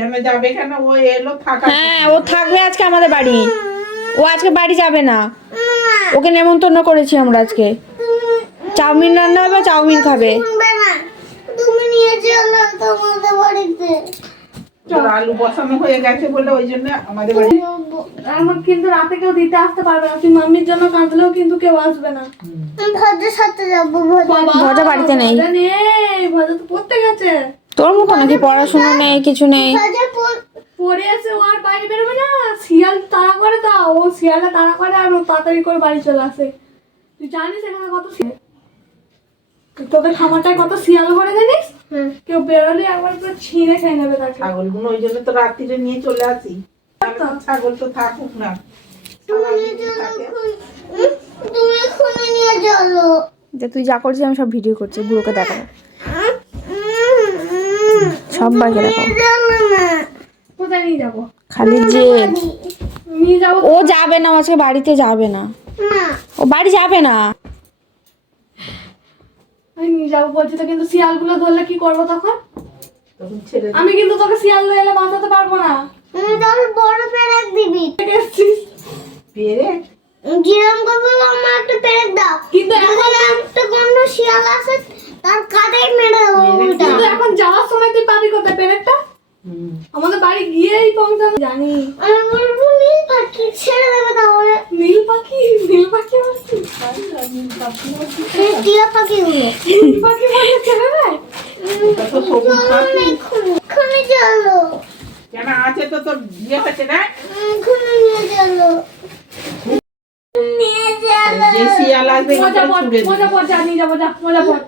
কেন যাবে কেন? ও এলো থাকা। হ্যাঁ, ও থাকবে আজকে আমাদের বাড়ি। ও আজকে বাড়ি যাবে না, ওকে নেমন্তন্ন করেছি আমরা আজকে। চাউমিন রান্না হবে, চাউমিন খাবে। তুমি নিয়ে চলো তোমাদের বাড়িতে। আলু বসানো হয়ে গেছে বলে ওই জন্য আমাদের বাড়ি। আমার কিন্তু রাতে কেউ দিতে আসতে পারবে না, তুই মাম্মির জন্য কাঁদলেও কিন্তু কেউ আসবে না। ভজার সাথে যাবো। ভজা বাড়িতে নেই। ভজা তো পড়তে গেছে। তোর মতো নাকি পড়াশোনা নেই, কিছু নেই? পড়ে এসে ও আর বাইরে বেরোবে না, শিয়াল তাড়া করে তা ও শিয়ালে তাড়া করে আর ও তাড়াতাড়ি করে বাড়ি চলে আসে। তুই জানিস এখানে কত শিয়াল, তোদের খামারটায় কত শিয়াল করে জানিস? কেউ বেরোলে একবার পুরো ছিঁড়ে খেয়ে নেবে তাকে। ছাগলগুলো ওই জন্য তো রাত্রিরে নিয়ে চলে আসি। ছাগল তো থাকুক না। তুমি এখনই নিয়ে চলো। যে তুই যা করছিস আমি সব ভিডিও করছি, বুড়োকে দেখাবো, সবাইকে দেখাবো। কোথায় নিয়ে যাবো? খালি যে নিয়ে যাবো। ও যাবে না, আজকে বাড়িতে যাবে না, ও বাড়ি যাবে না। আমি নিয়ে যাবো বলছি তো, কিন্তু শিয়ালগুলো ধরলে কি করবো তখন? তখন ছেড়ে আমি কিন্তু তোকে শিয়াল এলে বাঁচাতে পারবো না। তাহলে বড় পেরেক দিবি। পেরে জিরাম করবো আমার একটা পেরেক দাও। কিন্তু এখন একটা গন্ড শিয়াল আছে তার কাঁধে মেরে দেবো ওটা। কিন্তু এখন যাওয়ার সময় তুই পাবি কোথায় পেরেকটা? আমাদের বাড়ি গিয়েই পৌঁছানো জানি। আমি বলবো নীল পাখি ছেড়ে দেবে তাহলে। নীল পাখি? নীল পাখি বলছি? টিয়া পাখি গুলো। নীল পাখি বলে ছেড়ে দেয়? তো সবুজ পাখি। এক্ষুনি চলো। কেন আছে তো তোর ইয়ে হচ্ছে না? এক্ষুনি নিয়ে চলো। নিয়ে চলো। যে শিয়াল আসবে মজা পড়, ছুড়ে মজা পড়, যা নিয়ে যাবো, যা মজা পড়।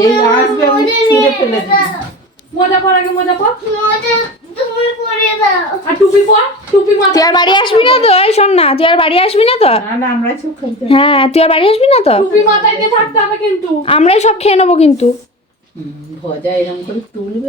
যে আসবে আমি ছুড়ে ফেলে দিই। মজা পড় আগে, মজা পড়। মজা তুমি করে দাও। আর টুপি পর, টুপি মাথা। তুই আর বাড়ি আসবি না তো? এই শোন না, তুই আর বাড়ি আসবি না তো? না না আমরা সব খাইতে। হ্যাঁ, তুই আর বাড়ি আসবি না তো? টুপি মাথায় দিয়ে থাকতে হবে কিন্তু। আমরাই সব খেয়ে নেবো কিন্তু। ভজা এরকম করে তুলবে।